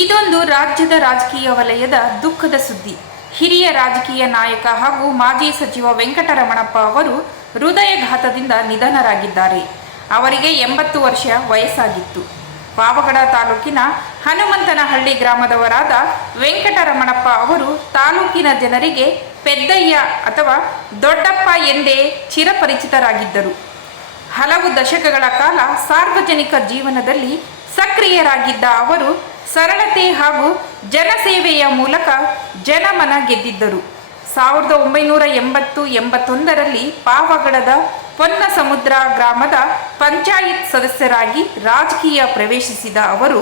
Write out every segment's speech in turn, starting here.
ಇದೊಂದು ರಾಜ್ಯದ ರಾಜಕೀಯ ವಲಯದ ದುಃಖದ ಸುದ್ದಿ. ಹಿರಿಯ ರಾಜಕೀಯ ನಾಯಕ ಹಾಗೂ ಮಾಜಿ ಸಚಿವ ವೆಂಕಟರಮಣಪ್ಪ ಅವರು ಹೃದಯಘಾತದಿಂದ ನಿಧನರಾಗಿದ್ದಾರೆ. ಅವರಿಗೆ 80 ವರ್ಷ ವಯಸ್ಸಾಗಿತ್ತು. ಪಾವಗಡ ತಾಲೂಕಿನ ಹನುಮಂತನಹಳ್ಳಿ ಗ್ರಾಮದವರಾದ ವೆಂಕಟರಮಣಪ್ಪ ಅವರು ತಾಲೂಕಿನ ಜನರಿಗೆ ಪೆದ್ದಯ್ಯ ಅಥವಾ ದೊಡ್ಡಪ್ಪ ಎಂದೇ ಚಿರಪರಿಚಿತರಾಗಿದ್ದರು. ಹಲವು ದಶಕಗಳ ಕಾಲ ಸಾರ್ವಜನಿಕ ಜೀವನದಲ್ಲಿ ಸಕ್ರಿಯರಾಗಿದ್ದ ಅವರು ಸರಳತೆ ಹಾಗೂ ಜನಸೇವೆಯ ಮೂಲಕ ಜನಮನ ಗೆದ್ದಿದ್ದರು. 1980-81ರಲ್ಲಿ ಪಾವಗಡದ ಪೊನ್ನಸಮುದ್ರ ಗ್ರಾಮದ ಪಂಚಾಯತ್ ಸದಸ್ಯರಾಗಿ ರಾಜಕೀಯ ಪ್ರವೇಶಿಸಿದ ಅವರು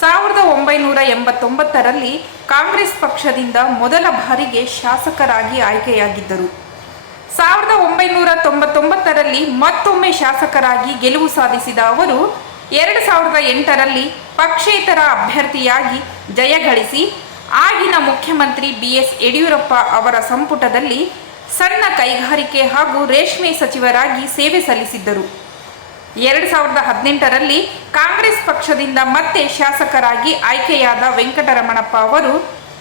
1989ರಲ್ಲಿ ಕಾಂಗ್ರೆಸ್ ಪಕ್ಷದಿಂದ ಮೊದಲ ಬಾರಿಗೆ ಶಾಸಕರಾಗಿ ಆಯ್ಕೆಯಾಗಿದ್ದರು. 1999ರಲ್ಲಿ ಮತ್ತೊಮ್ಮೆ ಶಾಸಕರಾಗಿ ಗೆಲುವು ಸಾಧಿಸಿದ ಅವರು 2008ರಲ್ಲಿ ಪಕ್ಷೇತರ ಅಭ್ಯರ್ಥಿಯಾಗಿ ಜಯಗಳಿಸಿ ಆಗಿನ ಮುಖ್ಯಮಂತ್ರಿ BS ಯಡಿಯೂರಪ್ಪ ಅವರ ಸಂಪುಟದಲ್ಲಿ ಸಣ್ಣ ಕೈಗಾರಿಕೆ ಹಾಗೂ ರೇಷ್ಮೆ ಸಚಿವರಾಗಿ ಸೇವೆ ಸಲ್ಲಿಸಿದ್ದರು. 2018ರಲ್ಲಿ ಕಾಂಗ್ರೆಸ್ ಪಕ್ಷದಿಂದ ಮತ್ತೆ ಶಾಸಕರಾಗಿ ಆಯ್ಕೆಯಾದ ವೆಂಕಟರಮಣಪ್ಪ ಅವರು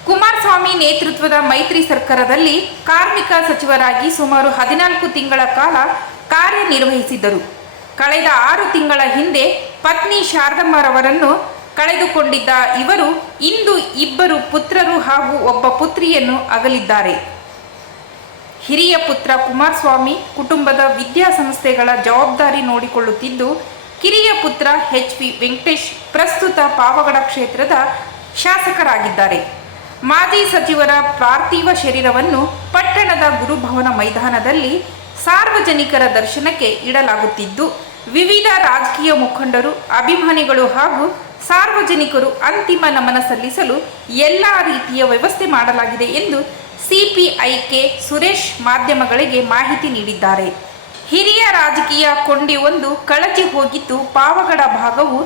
ಕುಮಾರಸ್ವಾಮಿ ನೇತೃತ್ವದ ಮೈತ್ರಿ ಸರ್ಕಾರದಲ್ಲಿ ಕಾರ್ಮಿಕ ಸಚಿವರಾಗಿ ಸುಮಾರು 14 ತಿಂಗಳ ಕಾಲ ಕಾರ್ಯನಿರ್ವಹಿಸಿದರು. ಕಳೆದ 6 ತಿಂಗಳ ಹಿಂದೆ ಪತ್ನಿ ಶಾರದಮ್ಮರವರನ್ನು ಕಳೆದುಕೊಂಡಿದ್ದ ಇವರು ಇಂದು 2 ಪುತ್ರರು ಹಾಗೂ ಒಬ್ಬ ಪುತ್ರಿಯನ್ನು ಅಗಲಿದ್ದಾರೆ. ಹಿರಿಯ ಪುತ್ರ ಕುಮಾರಸ್ವಾಮಿ ಕುಟುಂಬದ ವಿದ್ಯಾಸಂಸ್ಥೆಗಳ ಜವಾಬ್ದಾರಿ ನೋಡಿಕೊಳ್ಳುತ್ತಿದ್ದು, ಕಿರಿಯ ಪುತ್ರ HV ವೆಂಕಟೇಶ್ ಪ್ರಸ್ತುತ ಪಾವಗಡ ಕ್ಷೇತ್ರದ ಶಾಸಕರಾಗಿದ್ದಾರೆ. ಮಾಜಿ ಸಚಿವರ ಪಾರ್ಥಿವ ಶರೀರವನ್ನು ಪಟ್ಟಣದ ಗುರುಭವನ ಮೈದಾನದಲ್ಲಿ ಸಾರ್ವಜನಿಕರ ದರ್ಶನಕ್ಕೆ ಇಡಲಾಗುತ್ತಿದ್ದು, ವಿವಿಧ ರಾಜಕೀಯ ಮುಖಂಡರು, ಅಭಿಮಾನಿಗಳು ಹಾಗೂ ಸಾರ್ವಜನಿಕರು ಅಂತಿಮ ನಮನ ಸಲ್ಲಿಸಲು ಎಲ್ಲ ರೀತಿಯ ವ್ಯವಸ್ಥೆ ಮಾಡಲಾಗಿದೆ ಎಂದು CPI ಸುರೇಶ್ ಮಾಧ್ಯಮಗಳಿಗೆ ಮಾಹಿತಿ ನೀಡಿದ್ದಾರೆ. ಹಿರಿಯ ರಾಜಕೀಯ ಕೊಂಡಿಯೊಂದು ಕಳಚಿ ಹೋಗಿದ್ದು, ಪಾವಗಡ ಭಾಗವು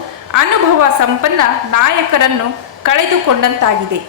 ಅನುಭವ ಸಂಪನ್ನ ನಾಯಕರನ್ನು ಕಳೆದುಕೊಂಡಂತಾಗಿದೆ.